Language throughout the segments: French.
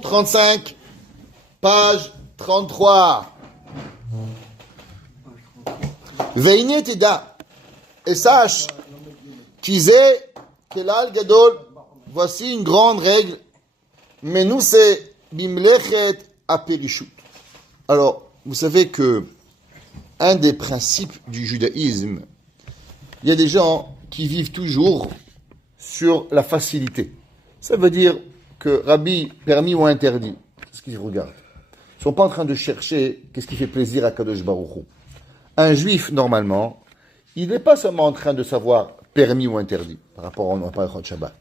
35, page 33. Veine teda, et sache, Kizé, Kelal Gadol, voici une grande règle, mais nous c'est Bimlechet Aperishut. Alors, vous savez que un des principes du judaïsme, il y a des gens qui vivent toujours sur la facilité. Ça veut dire que Rabbi, permis ou interdit, c'est ce qu'ils regardent. Ils ne sont pas en train de chercher qu'est-ce qui fait plaisir à Kadosh Baruch Hu. Un juif, normalement, il n'est pas seulement en train de savoir permis ou interdit par rapport au Parachot Shabbat.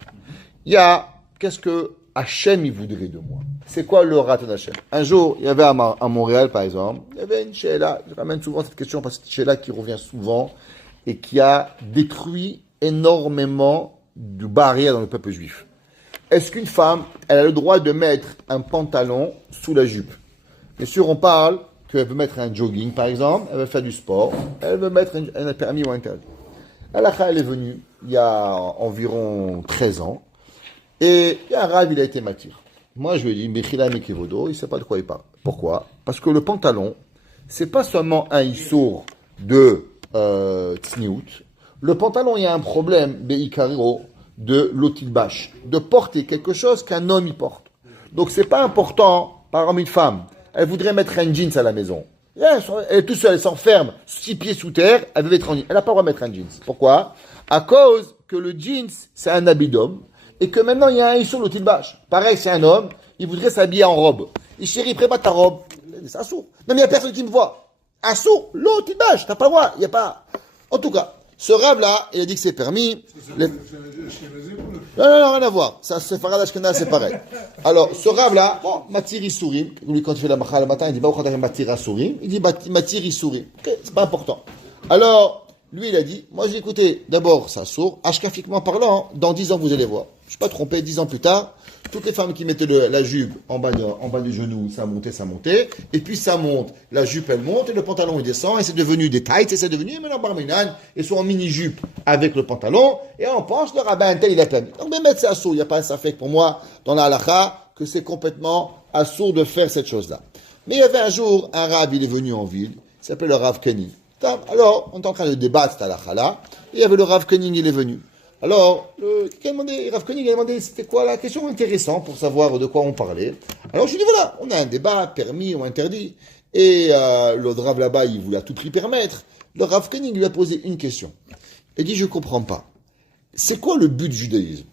Il y a qu'est-ce que Hachem il voudrait de moi. C'est quoi le rat d'Hachem? Un jour, il y avait à Montréal, par exemple, il y avait une Sheila, je ramène souvent cette question parce que c'est une Sheila qui revient souvent et qui a détruit énormément de barrières dans le peuple juif. Est-ce qu'une femme, elle a le droit de mettre un pantalon sous la jupe? Bien sûr, on parle qu'elle veut mettre un jogging, par exemple, elle veut faire du sport, elle veut mettre un permis ou un interdit. L'halakha, elle est venue il y a environ 13 ans, et il y a un rav, il a été matir. Moi, je lui ai dit, Mechila Mekevodo, il ne sait pas de quoi il parle. Pourquoi? Parce que le pantalon, c'est pas seulement un issour de tsniout. Le pantalon, il y a un problème, Beikaro, de l'otilbash, de porter quelque chose qu'un homme y porte. Donc, c'est pas important, par exemple, une femme, elle voudrait mettre un jeans à la maison. Elle est toute seule, elle s'enferme, 6 pieds sous terre, elle veut mettre un jeans. Elle n'a pas le droit de mettre un jeans. Pourquoi? À cause que le jeans, c'est un habit d'homme, et que maintenant, il y a un issur l'otilbash. Pareil, c'est un homme, il voudrait s'habiller en robe. Il chérit, prépare ta robe. C'est un sourd. Non, mais il n'y a personne qui me voit. Un sourd, l'otilbash, t'as pas le droit. Il n'y a pas. En tout cas, ce rave-là, il a dit que c'est permis. Non, rien à voir. Ça, c'est Farad Ashkenaz, c'est pareil. Alors, ce rave-là, Matir Issourim, lui, quand il fait la macha le matin, il dit, Matir Issourim. Il dit, Matir Issourim. C'est pas important. Alors, lui, il a dit, moi, j'ai écouté d'abord ça sourd, ashkafiquement parlant, dans 10 ans, vous allez voir. Je ne suis pas trompé, 10 ans plus tard, toutes les femmes qui mettaient la jupe en bas du genou, ça montait, et puis ça monte, la jupe elle monte, et le pantalon il descend, et c'est devenu des tights, et c'est devenu maintenant barminan, et sont en mini-jupe avec le pantalon, et on pense, le rabbin tel il a permis. Donc, même mettre ça sourd, il n'y a pas ça fait pour moi, dans la halakha, que c'est complètement assourd de faire cette chose-là. Mais il y avait un jour, un rabbin, il est venu en ville, il s'appelle le Rav Kenny. Alors, on est en train de débattre cette halakha-là, et il y avait le Rav Kenny, il est venu. Alors, Rav Koenig a demandé c'était quoi la question intéressante pour savoir de quoi on parlait. Alors je lui ai dit voilà, on a un débat, permis ou interdit. Et le Rav là-bas, il voulait à tout prix permettre. Le Rav Koenig lui a posé une question. Il dit je ne comprends pas. C'est quoi le but du judaïsme?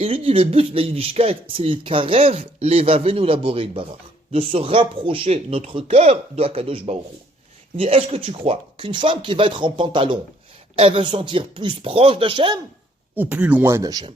Il lui dit le but de la Yiddishkeit, c'est karev levavenu laborei barach, de se rapprocher notre cœur de Hakadosh Baruch Hu. Il dit est-ce que tu crois qu'une femme qui va être en pantalon, elle va se sentir plus proche d'Hachem ou plus loin d'Hachem?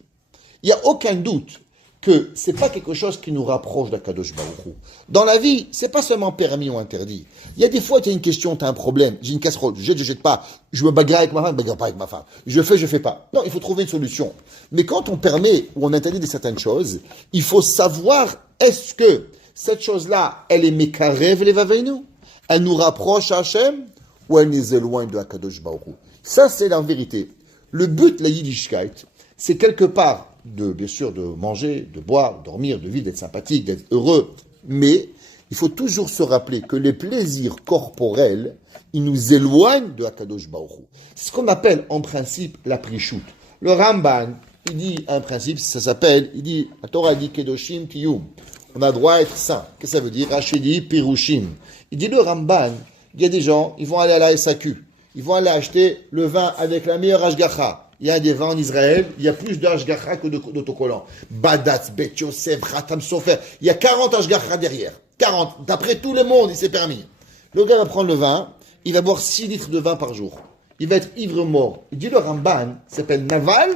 Il n'y a aucun doute que ce n'est pas quelque chose qui nous rapproche d'Akadosh Baruch Hu. Dans la vie, ce n'est pas seulement permis ou interdit. Il y a des fois, tu as une question, tu as un problème, j'ai une casserole, je jette pas, je me bagarre avec ma femme, je me bagarre pas avec ma femme, je fais pas. Non, il faut trouver une solution. Mais quand on permet ou on interdit certaines choses, il faut savoir, est-ce que cette chose-là, elle est mekarev levavenu, elle nous rapproche à Hachem, ou elle nous éloigne de Akadosh Baruch Hu? Ça, c'est la vérité. Le but de la Yiddishkeit, c'est quelque part, bien sûr, de manger, de boire, dormir, de vivre, d'être sympathique, d'être heureux. Mais il faut toujours se rappeler que les plaisirs corporels, ils nous éloignent de Hakadosh Baruch Hu. C'est ce qu'on appelle en principe la prishut. Le Ramban, il dit un principe, ça s'appelle, il dit, la Torah dit Kedoshim Tiyum. On a droit à être saint. Qu'est-ce que ça veut dire? Rachidi Pirushim. Il dit le Ramban, il y a des gens, ils vont aller à la SAQ. Ils vont aller acheter le vin avec la meilleure ashgacha. Il y a des vins en Israël, il y a plus d'ashgacha que d'autocollants. Badatz, Bet Yosef, Khatam Sofer. Il y a 40 ashgacha derrière. 40. D'après tout le monde, il s'est permis. Le gars va prendre le vin, il va boire 6 litres de vin par jour. Il va être ivre-mort. Il dit le Ramban, il s'appelle Naval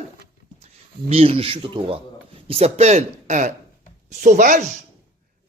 Birshut Torah. Il s'appelle un sauvage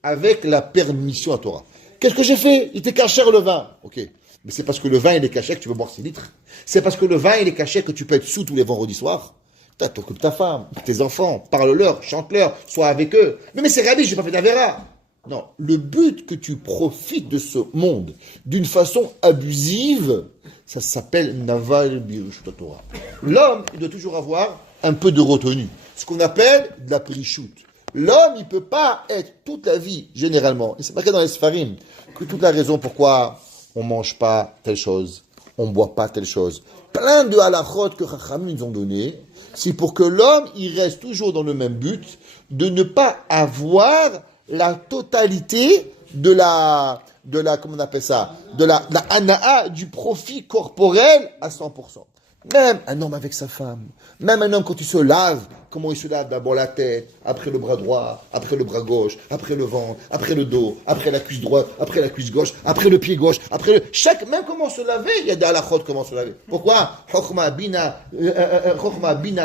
avec la permission à Torah. Qu'est-ce que j'ai fait? Il était caché le vin. Ok. Mais c'est parce que le vin, il est caché que tu veux boire 6 litres. C'est parce que le vin, il est caché que tu peux être sous tous les vendredis soirs. T'occupes ta femme, tes enfants, parle-leur, chante-leur, sois avec eux. Mais c'est Rabbi, je n'ai pas fait d'Avera. Non, le but que tu profites de ce monde d'une façon abusive, ça s'appelle Naval Birush Torah. L'homme, il doit toujours avoir un peu de retenue. Ce qu'on appelle de la prichoute. L'homme, il peut pas être toute la vie, généralement. Et c'est marqué dans les Sfarim que toute la raison pourquoi on mange pas telle chose, on boit pas telle chose. Plein de halachot que Chachamim nous ont donné, c'est pour que l'homme, il reste toujours dans le même but de ne pas avoir la totalité de la, comment on appelle ça, de la ana'a, du profit corporel à 100%. Même un homme avec sa femme, même un homme quand il se lave, comment il se lave d'abord la tête, après le bras droit, après le bras gauche, après le ventre, après le dos, après la cuisse droite, après la cuisse gauche, après le pied gauche, après le... Même comment se laver, il y a des halachot comment se laver. Pourquoi? Chokhma, bina,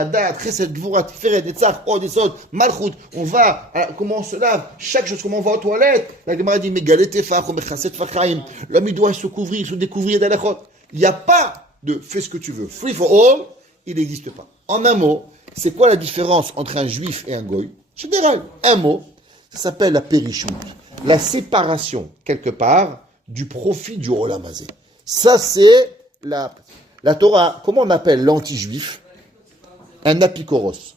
dat, chesed, gvura, tiferet, netzach, od, esod, malchut. On va, comment on se lave, chaque chose, comment on va aux toilettes. La Gemara dit, megaletefach, mechaset fachaim. L'homme, il doit se couvrir, se découvrir des halachot. Il n'y a pas de fais ce que tu veux. Free for all, il n'existe pas. En un mot, c'est quoi la différence entre un juif et un goy? Général, un mot, ça s'appelle la périchout, la séparation, quelque part, du profit du olam hazé. Ça, c'est la Torah. Comment on appelle l'anti-juif? Un apikoros.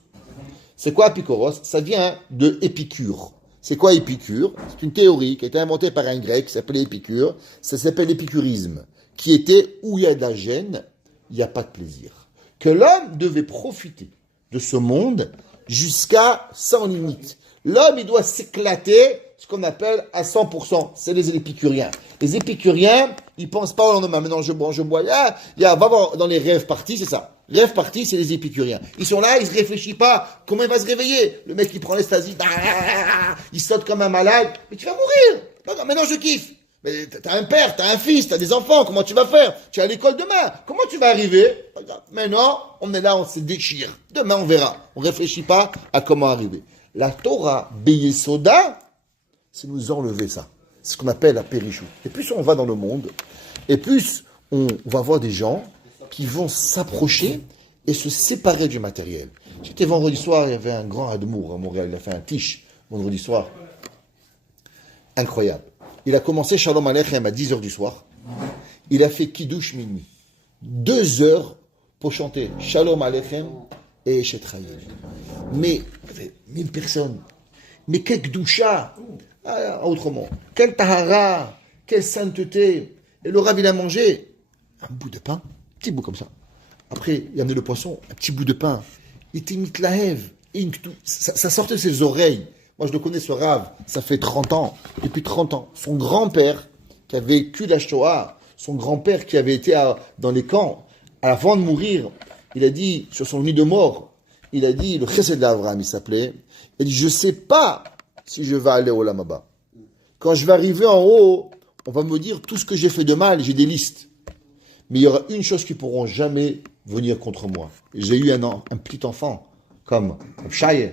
C'est quoi apikoros? Ça vient de Épicure. C'est quoi Épicure? C'est une théorie qui a été inventée par un grec qui s'appelait Épicure. Ça s'appelle l'épicurisme, qui était où il y a de la gêne, il n'y a pas de plaisir. Que l'homme devait profiter de ce monde jusqu'à sans limite. L'homme, il doit s'éclater, ce qu'on appelle à 100%. C'est les épicuriens. Les épicuriens, ils pensent pas au lendemain. Maintenant, je bois. Va voir dans les rêves parties, c'est ça. Rêve parties, c'est les épicuriens. Ils sont là, ils se réfléchissent pas. Comment il va se réveiller? Le mec, il prend l'ecstasy, il saute comme un malade. Mais tu vas mourir. Non, maintenant, je kiffe. Mais t'as un père, t'as un fils, t'as des enfants, comment tu vas faire? Tu es à l'école demain, comment tu vas arriver? Maintenant, on est là, on se déchire. Demain, on verra. On ne réfléchit pas à comment arriver. La Torah, Beyesoda, c'est nous enlever ça. C'est ce qu'on appelle la périchou. Et plus on va dans le monde, et plus on va voir des gens qui vont s'approcher et se séparer du matériel. J'étais vendredi soir, il y avait un grand Admour à Montréal, il a fait un tiche vendredi soir. Incroyable. Il a commencé Shalom Aleichem à 10h du soir. Il a fait Kiddush minuit. 2 heures pour chanter Shalom Aleichem et Eshet Chayil. Mais 1000 personnes. Mais quel Kdusha! Autrement. Quel Tahara! Quelle sainteté! Et le Rav, il a mangé un bout de pain, un petit bout comme ça. Après, il a amené le poisson, un petit bout de pain. Il était mitlahev. Ça sortait de ses oreilles. Moi, je le connais, ce Rav, ça fait 30 ans. Depuis 30 ans. Son grand-père, qui a vécu la Shoah, son grand-père qui avait été dans les camps, avant de mourir, il a dit, sur son lit de mort, il a dit, le Chesed d'Avraham, il s'appelait, il a dit, je ne sais pas si je vais aller au Olam Haba. Quand je vais arriver en haut, on va me dire tout ce que j'ai fait de mal, j'ai des listes. Mais il y aura une chose qui ne pourront jamais venir contre moi. J'ai eu un petit enfant, comme Shaya.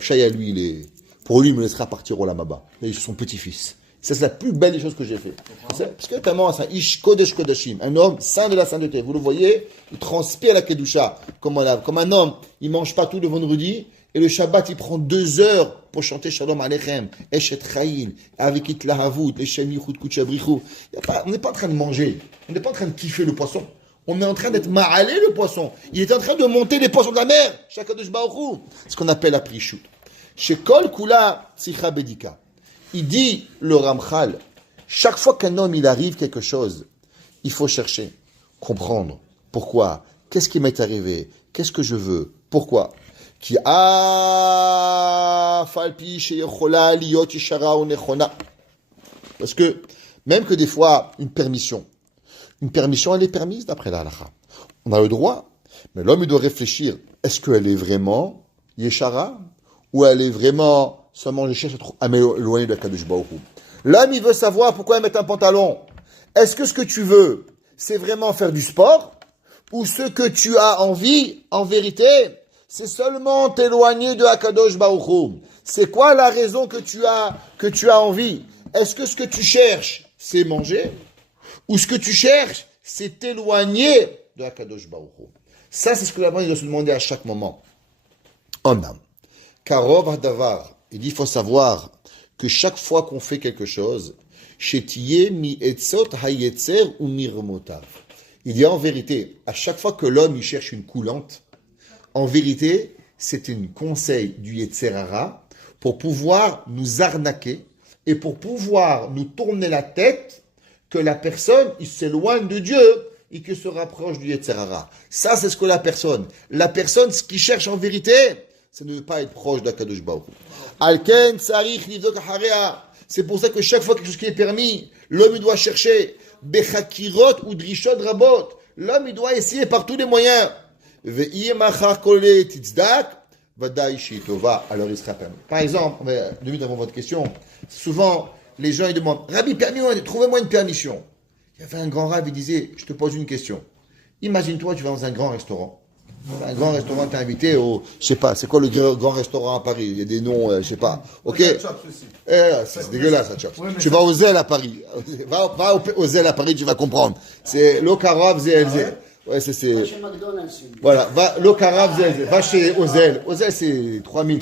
Shaya, lui, pour lui, il me laissera partir au Olam Haba. C'est son petit-fils. Ça, c'est la plus belle des choses que j'ai fait. Parce que tellement, c'est un Ish Kodesh Kodashim, un homme saint de la sainteté. Vous le voyez, il transpire la Kedusha. Comme un homme, il ne mange pas tout le vendredi, et le Shabbat, il prend 2 heures pour chanter Shalom Aleichem, Eshet Chayil, avec Itlahavut, Eshem Yichud Kuchabrichu. On n'est pas en train de manger, on n'est pas en train de kiffer le poisson. On est en train d'être ma'alé le poisson. Il est en train de monter les poissons de la mer. Shakadosh Baruch Hu. Ce qu'on appelle la prichout. Chez Kol Kula Tzicha Bedika. Il dit, le Ramchal, chaque fois qu'un homme il arrive quelque chose, il faut chercher, comprendre. Pourquoi? Qu'est-ce qui m'est arrivé? Qu'est-ce que je veux? Pourquoi? Parce que, même que des fois, une permission, elle est permise d'après la halakha. On a le droit, mais l'homme il doit réfléchir. Est-ce qu'elle est vraiment yeshara? Ou elle est vraiment seulement je cherche à m'éloigner de la Kadosh Baruch Hu. L'homme, il veut savoir pourquoi il met un pantalon. Est-ce que ce que tu veux, c'est vraiment faire du sport? Ou ce que tu as envie, en vérité, c'est seulement t'éloigner de Akadosh Baruch Hu? C'est quoi la raison que tu as envie? Est-ce que ce que tu cherches, c'est manger? Ou ce que tu cherches, c'est t'éloigner de Akadosh Baruch Hu? Ça, c'est ce que la bonne doit se demander à chaque moment. En âme. Karov Hadavar. Il dit, il faut savoir que chaque fois qu'on fait quelque chose, Shetiye mi etzot hayetzer ou mi remotav. Il y a en vérité, à chaque fois que l'homme il cherche une coulante, en vérité, c'est un conseil du Yetzer Hara pour pouvoir nous arnaquer et pour pouvoir nous tourner la tête que la personne, il s'éloigne de Dieu et qu'il se rapproche du Yetzer Hara. Ça, c'est ce que la personne, ce qu'il cherche en vérité, c'est de ne pas être proche d'Akadosh Baruch Hu. Alken, Sarich, Nivdok, Harea. C'est pour ça que chaque fois quelque chose qui est permis, l'homme il doit chercher Bechakirot ou Drishot Rabot. L'homme il doit essayer par tous les moyens. Ve'iyemachar kole tizdak, vadaï shitova. Alors il sera permis. Par exemple, 2 minutes avant votre question, souvent les gens ils demandent Rabbi, trouvez-moi une permission. Il y avait un grand rab, il disait je te pose une question. Imagine-toi, tu vas dans un grand restaurant. Un grand restaurant, t'es invité au, je sais pas, c'est quoi le grand restaurant à Paris? Il y a des noms, je sais pas. Ok. C'est dégueulasse, ça, Chops. Tu vas au Zèle à Paris. Va au Zèle à Paris, tu vas comprendre. C'est l'Okarov ZLZ. Ouais, c'est. Voilà, va l'Okarov ZLZ. Va chez Ozel. Ozel, c'est 3000,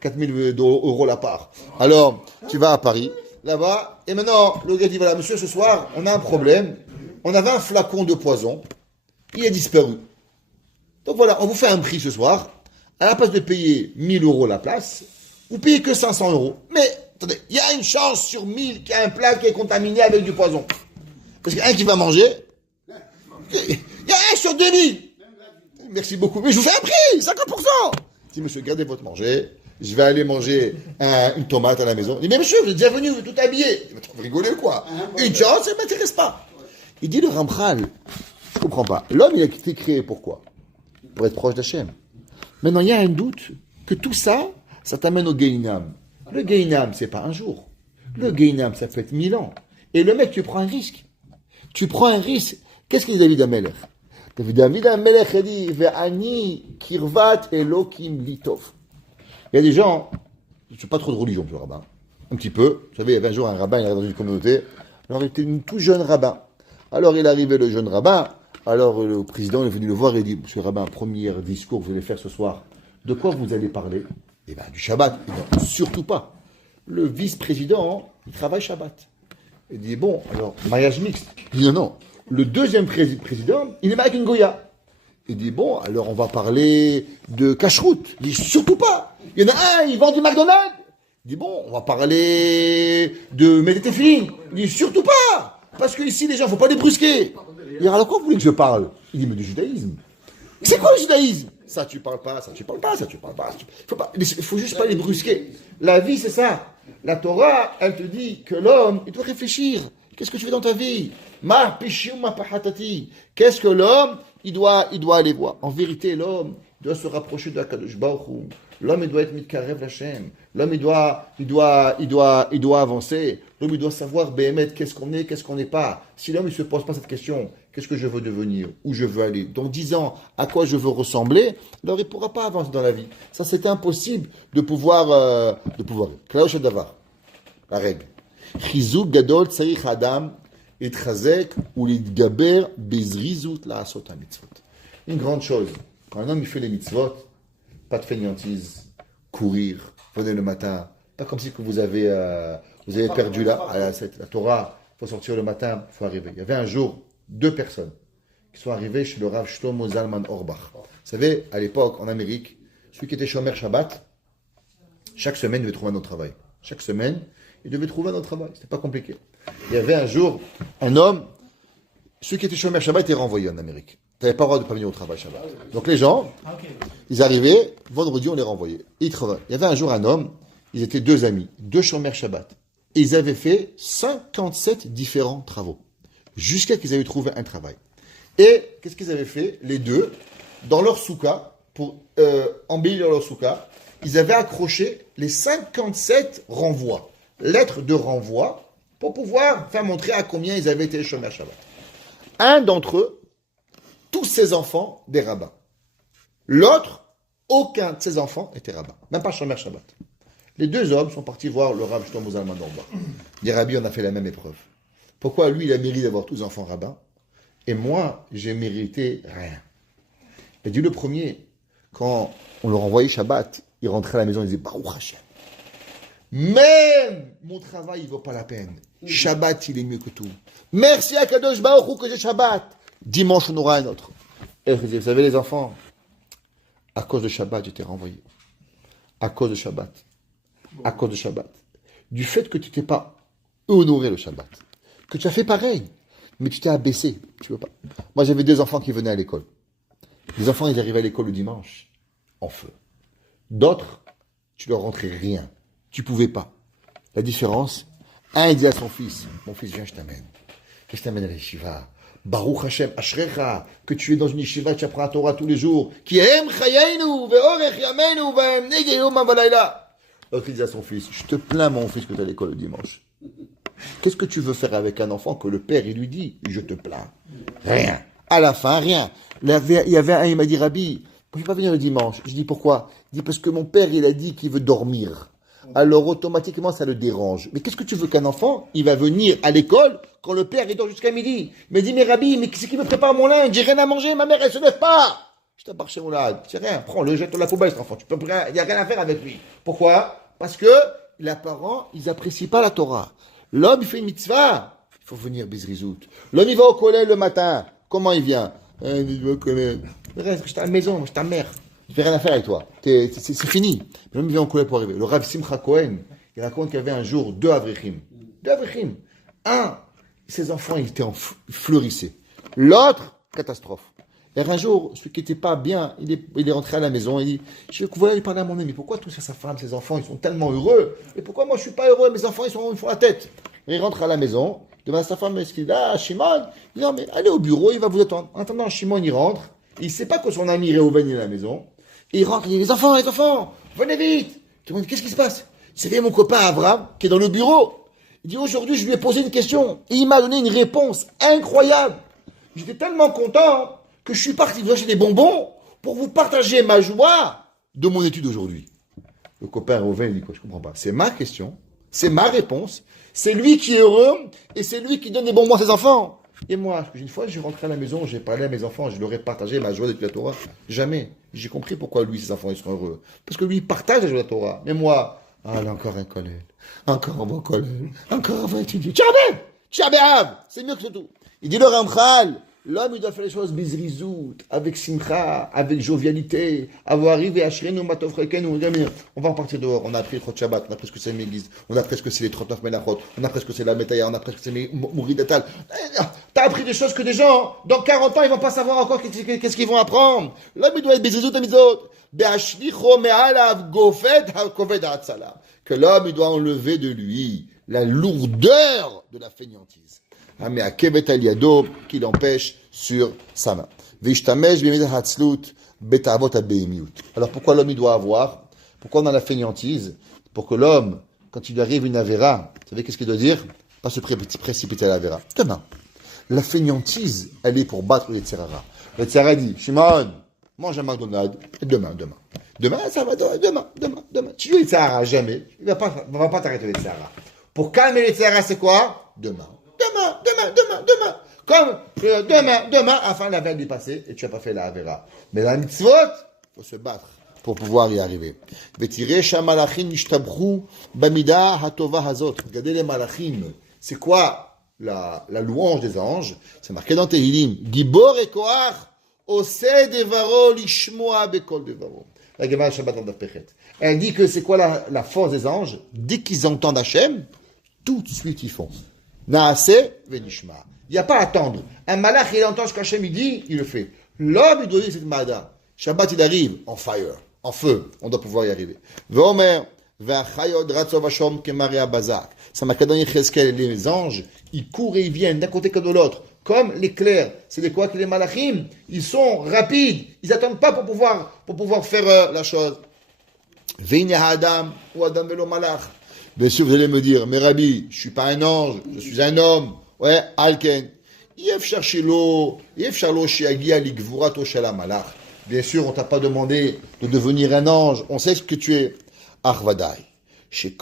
4000 euros la part. Alors, tu vas à Paris, là-bas, et maintenant, le gars dit, voilà, monsieur, ce soir, on a un problème. On avait un flacon de poison. Il a disparu. Donc voilà, on vous fait un prix ce soir. À la place de payer 1000 euros la place, vous payez que 500 euros. Mais, attendez, il y a une chance sur 1000 qu'il y a un plat qui est contaminé avec du poison. Parce qu'il y a un qui va manger. Il y a un sur 2000. Merci beaucoup. Mais je vous fais un prix, 50%. Je dis, monsieur, gardez votre manger. Je vais aller manger une tomate à la maison. Il dit, mais monsieur, vous êtes déjà venu, vous êtes tout habillé. Il dit, vous rigolez ou quoi? Une chance, ça ne m'intéresse pas. Il dit, le Ramchal, je ne comprends pas. L'homme, il a été créé pourquoi? Pour être proche d'Hachem. Maintenant, il y a un doute que tout ça, ça t'amène au Geinam. Le Geinam, c'est pas un jour. Le Geinam, ça peut être 1000 ans. Et le mec, tu prends un risque. Tu prends un risque. Qu'est-ce qu'il dit David Amelech? David Amelech a dit Ve'ani kirvat elokim litov. Il y a des gens, je ne suis pas trop de religion, le rabbin. Un petit peu. Vous savez, il y avait un jour un rabbin, il arrive dans une communauté. Alors, il était un tout jeune rabbin. Alors, il arrivait le jeune rabbin. Alors, le président est venu le voir et dit, monsieur le rabbin, premier discours que vous allez faire ce soir, de quoi vous allez parler? Eh bien, du Shabbat. Il dit, surtout pas. Le vice-président, il travaille Shabbat. Il dit, bon, alors, mariage mixte. Il dit, non, non. Le deuxième président, il est marié avec une Goya. Il dit, bon, alors on va parler de cache-route. Il dit, surtout pas. Il y en a un, il vend du McDonald's. Il dit, bon, on va parler de Méditerranée. Il dit, surtout pas. Parce que ici, les gens, il ne faut pas les brusquer. Il dit, alors quoi vous voulez que je parle? Il dit, mais du judaïsme. C'est quoi le judaïsme? Ça, tu parles pas, ça, tu parles pas, ça, tu parles pas. Il faut juste pas les brusquer. La vie, c'est ça. La Torah, elle te dit que l'homme, il doit réfléchir. Qu'est-ce que tu fais dans ta vie? Ma pichiou, ma pahatati. Qu'est-ce que l'homme, il doit aller voir? En vérité, l'homme doit se rapprocher de Akadosh Baruch Hu. L'homme, il doit être mitkarev l'Hashem. L'homme, il doit avancer. L'homme, il doit savoir, Béhémet, qu'est-ce qu'on est, qu'est-ce qu'on n'est pas. Si l'homme, il se pose pas cette question, qu'est-ce que je veux devenir, où je veux aller, dans 10 ans, à quoi je veux ressembler, alors il ne pourra pas avancer dans la vie. Ça, c'est impossible de pouvoir. Klaus Davar, la règle. Chizuk gadol tzarich adam etchazek ou litgaber bezrizut la'asot ha-mitzvot. Une grande chose, quand un homme il fait les mitzvot, pas de fainéantise, courir, venez le matin, pas comme si que vous avez perdu la Torah, il faut sortir le matin, il faut arriver. Il y avait un jour 2 personnes qui sont arrivées chez le Rav Shlomo Zalman Auerbach. Vous savez, à l'époque, en Amérique, celui qui était Shomer Shabbat, chaque semaine, il devait trouver un autre travail. Chaque semaine, il devait trouver un autre travail. C'était pas compliqué. Il y avait un jour, un homme, celui qui était Shomer Shabbat était renvoyé en Amérique. Tu n'avais pas le droit de ne pas venir au travail Shabbat. Donc les gens, ils arrivaient, vendredi, on les renvoyait. Et ils travaillaient. Il y avait un jour un homme, ils étaient 2 amis, 2 Shomer Shabbat. Et ils avaient fait 57 différents travaux. Jusqu'à qu'ils avaient trouvé un travail. Et qu'est-ce qu'ils avaient fait? Les 2, dans leur soukha, pour embellir leur soukha, ils avaient accroché les 57 renvois, lettres de renvoi, pour pouvoir faire montrer à combien ils avaient été Shomer Shabbat. Un d'entre eux, tous ses enfants, des rabbins. L'autre, aucun de ses enfants était rabbin, même pas Shomer Shabbat. Les 2 hommes sont partis voir le Rav Shlomo Zalman Auerbach. Les rabbis, on a fait la même épreuve. Pourquoi lui, il a mérité d'avoir tous les enfants rabbins, et moi, j'ai mérité rien? Il dit le premier, quand on leur envoyait Shabbat, il rentrait à la maison, il disait Baruch Hashem. Même mon travail, il ne vaut pas la peine. Shabbat, il est mieux que tout. Merci à Kadosh Baruch Hu que j'ai Shabbat. Dimanche, on aura un autre. Et vous savez, les enfants, à cause de Shabbat, j'étais renvoyé. À cause de Shabbat. à cause de Shabbat. Du fait que tu t'es pas honoré le Shabbat. Que tu as fait pareil, mais tu t'es abaissé. Tu veux pas. Moi, j'avais 2 enfants qui venaient à l'école. Les enfants, ils arrivaient à l'école le dimanche, en feu. D'autres, tu leur rentrais rien. Tu pouvais pas. La différence, un, il dit à son fils, mon fils, viens, je t'amène à la yeshiva. Baruch Hashem, Ashrecha, que tu es dans une yeshiva, tu apprends la Torah tous les jours. Qui aime chayenu, ve'orech yamenu, ve'emnege yom avalayla. L'autre, il dit à son fils, je te plains, mon fils, que tu es à l'école le dimanche. Qu'est-ce que tu veux faire avec un enfant que le père, il lui dit, je te plains? Rien. À la fin, rien. Il y avait un, il m'a dit, Rabbi, je ne vais pas venir le dimanche. Je dis, pourquoi? Il dit, parce que mon père, il a dit qu'il veut dormir. Alors, automatiquement, ça le dérange. Mais qu'est-ce que tu veux qu'un enfant, il va venir à l'école quand le père, il dort jusqu'à midi? Il me dit, mais Rabbi, mais qu'est-ce qui me prépare mon linge? J'ai rien à manger, ma mère, elle se lève pas. Je t'ai marché mon lad. C'est rien, prends-le, jette-le à la poubelle, cet enfant. Il n'y a rien à faire avec lui. Pourquoi? Parce que les parents, ils n'apprécient pas la Torah. L'homme, il fait une mitzvah. Il faut venir bizrizout. L'homme, il va au collège le matin. Comment il vient? Il va au collège. Reste, je suis à la maison, je suis ta mère. Je n'ai rien à faire avec toi. C'est fini. L'homme, il vient au collège pour arriver. Le Rav Simcha Cohen, il raconte qu'il y avait un jour 2 Avrichim. 2 Avrichim. Un, ses enfants, ils étaient fleurissaient. L'autre, catastrophe. Et un jour, celui qui n'était pas bien, il est rentré à la maison, il dit, voilà, il parlait à mon ami, pourquoi tout ça, sa femme, ses enfants, ils sont tellement heureux, et pourquoi moi je suis pas heureux, mes enfants, ils font la tête. Et il rentre à la maison, il demande à sa femme, est-ce qu'il est là, Shimon? Il dit, non, mais allez au bureau, il va vous attendre. En attendant, Shimon, il rentre, il ne sait pas que son ami Réhouven est à la maison, et il rentre, il dit, les enfants, venez vite. Tout le monde dit, qu'est-ce qui se passe? C'est mon copain Abraham, qui est dans le bureau. Il dit, aujourd'hui, je lui ai posé une question, et il m'a donné une réponse incroyable. J'étais tellement content que je suis parti vous acheter des bonbons pour vous partager ma joie de mon étude aujourd'hui. Le copain Réhouven dit quoi? Je comprends pas. C'est ma question, c'est ma réponse, c'est lui qui est heureux et c'est lui qui donne des bonbons à ses enfants. Et moi, une fois, je suis rentré à la maison, j'ai parlé à mes enfants, je leur ai partagé ma joie d'étudier la Torah. Jamais. J'ai compris pourquoi lui, ses enfants, ils sont heureux. Parce que lui, il partage la joie de la Torah. Mais moi, là, encore un collège, encore un bon collège, encore un bon étudier. Tchabéav, c'est mieux que tout. Il dit le Ramchal, l'homme, il doit faire les choses bizrizout, avec simcha, avec jovialité, avoir arrivé à Shrenu Matov Rekenu. On va repartir dehors. On a appris le Chot Shabbat, on a appris ce que c'est l'église, on a appris ce que c'est les 39 Melachot, on a appris ce que c'est la Metaya, on a appris ce que c'est les Mouridatal. T'as appris des choses que des gens, dans 40 ans, ils vont pas savoir encore qu'est-ce qu'ils vont apprendre. L'homme, il doit être bizrizout à mizot. Be'ashlicho me'alav gofed ha'koved ha'atzala. Que l'homme, il doit enlever de lui la lourdeur de la fainéantise. Mais à Kevet Aliado, qui l'empêche sur sa main. Alors pourquoi l'homme il doit avoir? Pourquoi on a la fainéantise? Pour que l'homme, quand il lui arrive une avéra, vous savez qu'est-ce qu'il doit dire? Pas se précipiter à l'avéra. Demain. La fainéantise, elle est pour battre les tzerara. Le tzerara dit, Shimon, mange un McDonald's, et demain. Demain, ça va, demain. Tu dis les tzerara, jamais. Il ne va pas t'arrêter les tzerara. Pour calmer les tzerara, c'est quoi? Demain. Comme demain, afin la veille du passé, et tu n'as pas fait la Avera. Mais la mitzvot, il faut se battre pour pouvoir y arriver. Regardez les malachim. C'est quoi la louange des anges? C'est marqué dans Tehillim. Gibor et Koach, ose devaro lishmoa bekol devaro. La Gemara Shabbat en Dafpechet. Elle dit que c'est quoi la force des anges? Dès qu'ils entendent Hachem, tout de suite ils font. Naase venishma. Il n'y a pas à attendre. Un malach, il entend ce qu'Hachem il dit, il le fait. L'homme, il doit dire cette mada. Shabbat, il arrive en fire, en feu. On doit pouvoir y arriver. Ve'omer, ve'achayod ratzov hashom kemaria bazak. Ça m'a donné Cheskel, les anges, ils courent et ils viennent d'un côté que de l'autre. Comme l'éclair. C'est des quoi que les malachim, ils sont rapides. Ils n'attendent pas pour pouvoir faire la chose. Ve'ine ha'adam, ou adam velo malach. Bien sûr, vous allez me dire, mais Rabbi, je ne suis pas un ange, je suis un homme. Ouais, Alken. Bien sûr, on ne t'a pas demandé de devenir un ange. On sait ce que tu es. Arvadai. Chaque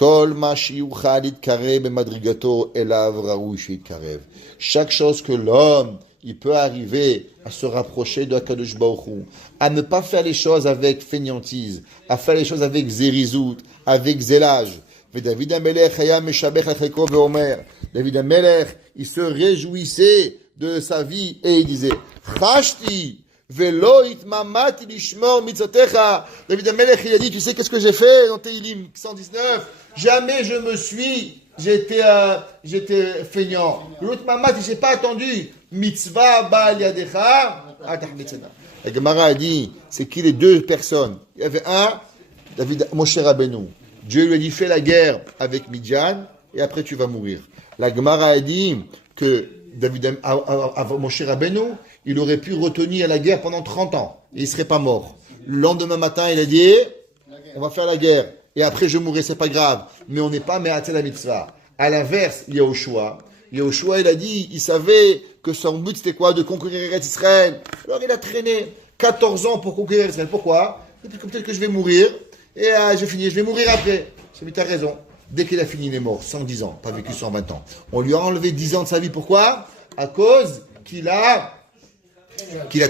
chose que l'homme, il peut arriver à se rapprocher de Akadosh Baruch Hu, à ne pas faire les choses avec fainéantise, à faire les choses avec zérizout, avec zélage. David Amelech, il se réjouissait de sa vie et il disait, Chashti, Velo itmamati lishmor mitzvotecha. David Amelech, il a dit, tu sais qu'est-ce que j'ai fait dans Tehillim 119? Jamais j'étais feignant. L'autre mamat, j'ai pas attendu. Mitzvah ba'al yadecha. La Gemara a dit, c'est qui les deux personnes? Il y avait un, Moshe Rabbeinu. Dieu lui a dit, fais la guerre avec Midian, et après tu vas mourir. La Gemara a dit que Moshe Rabbeinu, il aurait pu retenir la guerre pendant 30 ans, et il serait pas mort. Le lendemain matin, il a dit, on va faire la guerre, et après je mourrai, c'est pas grave. Mais on n'est pas me'atel la mitzvah. À l'inverse, Yahushua, il a dit, il savait que son but c'était quoi? De conquérir Eretz Israël. Alors il a traîné 14 ans pour conquérir Israël. Pourquoi? Peut-être que je vais mourir, et je vais mourir après. Mais tu as raison. Dès qu'il a fini, il est mort. 110 ans, pas vécu 120 ans. On lui a enlevé 10 ans de sa vie. Pourquoi? À cause qu'il a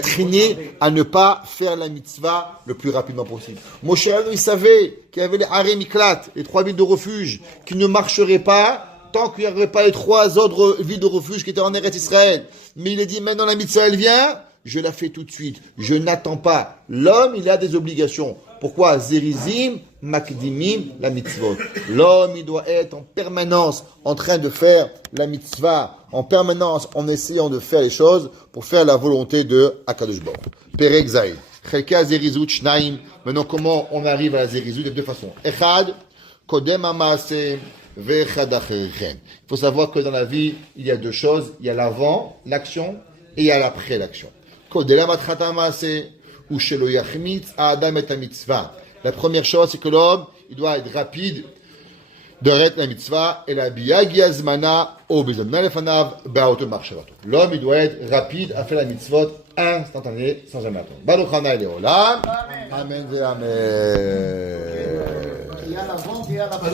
traîné à ne pas faire la mitzvah le plus rapidement possible. Moshe Rabbeinu, il savait qu'il y avait les Haré Miklat, les 3 villes de refuge, qui ne marcheraient pas tant qu'il n'y aurait pas les 3 autres villes de refuge qui étaient en Eretz Israël. Mais il a dit, maintenant la mitzvah, elle vient, je la fais tout de suite. Je n'attends pas. L'homme, il a des obligations. Pourquoi? Zerizim, makdimim, la mitzvot. L'homme, il doit être en permanence en train de faire la mitzvah, en permanence en essayant de faire les choses pour faire la volonté de Akadosh Baruch Hu. Perek Zayin. Chelka zerizut shnaim. Maintenant, comment on arrive à la zerizut? De deux façons. Echad, kodem ha'maaseh, ve'echad acherchen. Il faut savoir que dans la vie, il y a deux choses. Il y a l'avant, l'action, et il y a l'après, l'action. Kodem ha'matchat ha'maaseh. La première chose, c'est que l'homme, il doit être rapide de la mitzvah et la biyagiazmana au bezamnalefanav ba'automarshavato. L'homme, il doit être rapide à faire la mitzvot instantanée sans jamais attendre. Baruch Hana Elolam. Amen. Amen.